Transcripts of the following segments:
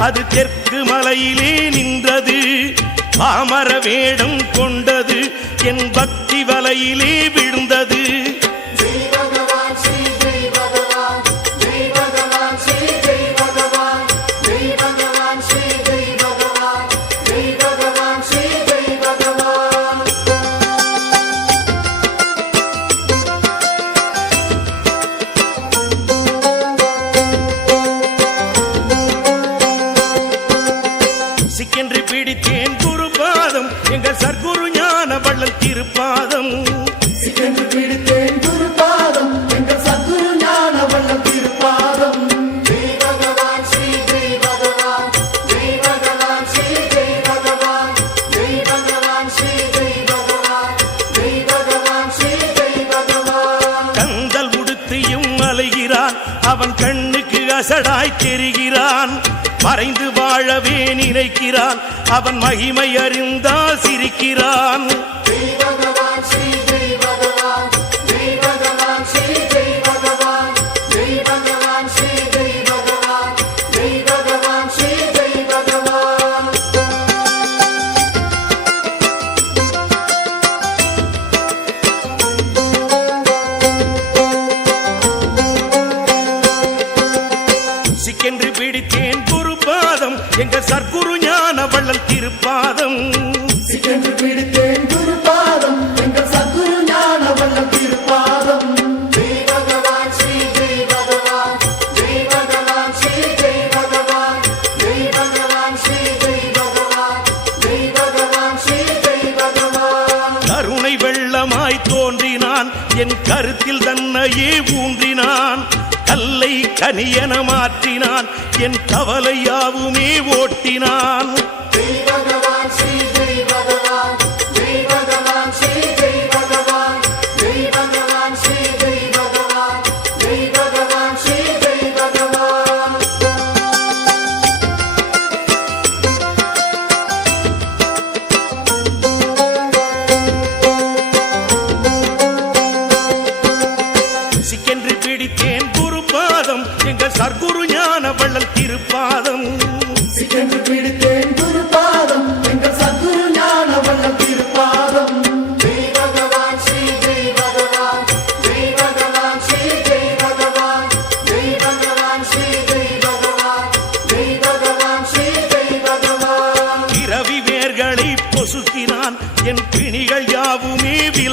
அது தெற்கு மலையிலே நின்றது. பாமர வேடம் கொண்டது என் பக்தி வலையிலே விழுந்தது. பிடித்தேன் குருபாதம். எங்கள் சர்க்குரு ஞான வள்ளல் திருப்பாதம். பிடித்தேன் குருபாதம். எங்கள் சர்க்குரு ஞான வள்ளல் திருப்பாதம். அவன் கண் கசடாய் தெரிகிறான். மறைந்து வாழவே நினைக்கிறான். அவன் மகிமை அறிந்தால் சிரிக்கிறான். பிடித்தேன் குருபாதம். எங்க சர்க்குரு ஞான வள்ளல் திருப்பாதம். பிடித்தேன் குருபாதம். எங்க சர்க்குரு ஞான வள்ளல் திருப்பாதம். கருணை வெள்ளமாய் தோன்றினான். என் கருத்தில் தன்னையே ஊன்றினான். கனியன மாற்றினான். என் கவலையாவுமே ஓட்டினான்.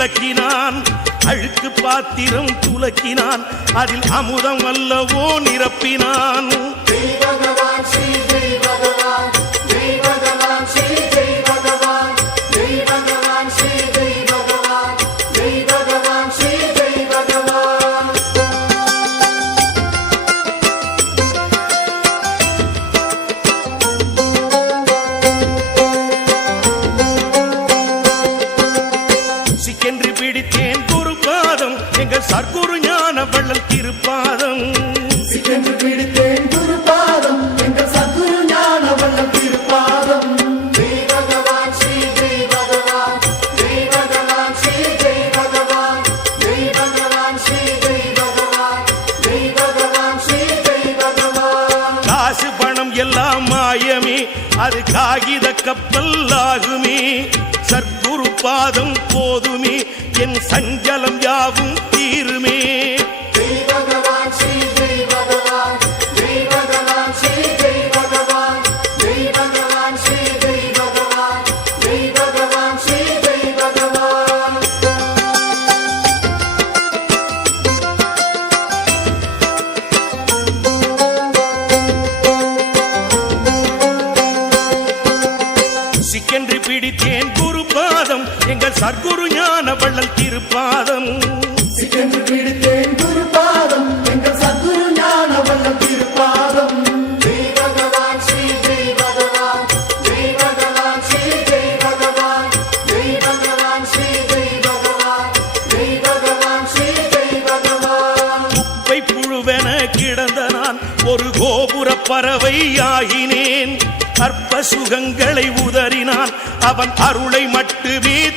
விளக்கினான் அழுக்கு பாத்திரம் துலக்கினான். அதில் அமுதம் அல்லவோ நிரப்பினான். சர்க்குரு ஞான வள்ளல் திருப்பாதம். சிக்கென்று பிடித்தேன் குருபாதம். எங்கள் சர்க்குரு ஞான வள்ளல் திருப்பாதம். காசு பணம் எல்லாம் அது காகித கப்பல்லாகுமே சர்க்குரு பாதம் போதுமே. என் சஞ்சலம் யாவும் தீருமே. சர்க்குரு ஞான வள்ளல் திருப்பாதம். பிடித்தேன் குரு பாதம் எங்கள் சத்குரு ஞான வல்லம் திருப்பாதம். கிடந்த நான் ஒரு கோபுர பறவை ஆகினேன். அற்ப சுகங்களை உதறினான். அவன் அருளை மட்டுமே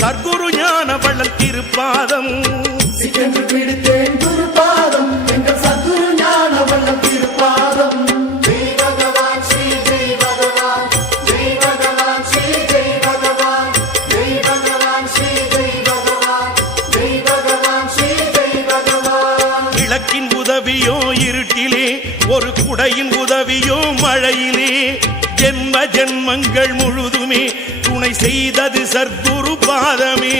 சர்க்குரு ஞான வள்ளல் திருப்பாதம். சிக்கென்று பிடித்தேன் குரு பாதம் எங்கள் சத்குரு ஞான வல்லம் திருப்பாதம். உதவியோ இருட்டிலே ஒரு குடையின் உதவியோ மழையிலே. ஜென்ம ஜென்மங்கள் முழுதுமே துணை செய்தது சர்க்குரு பாதமே.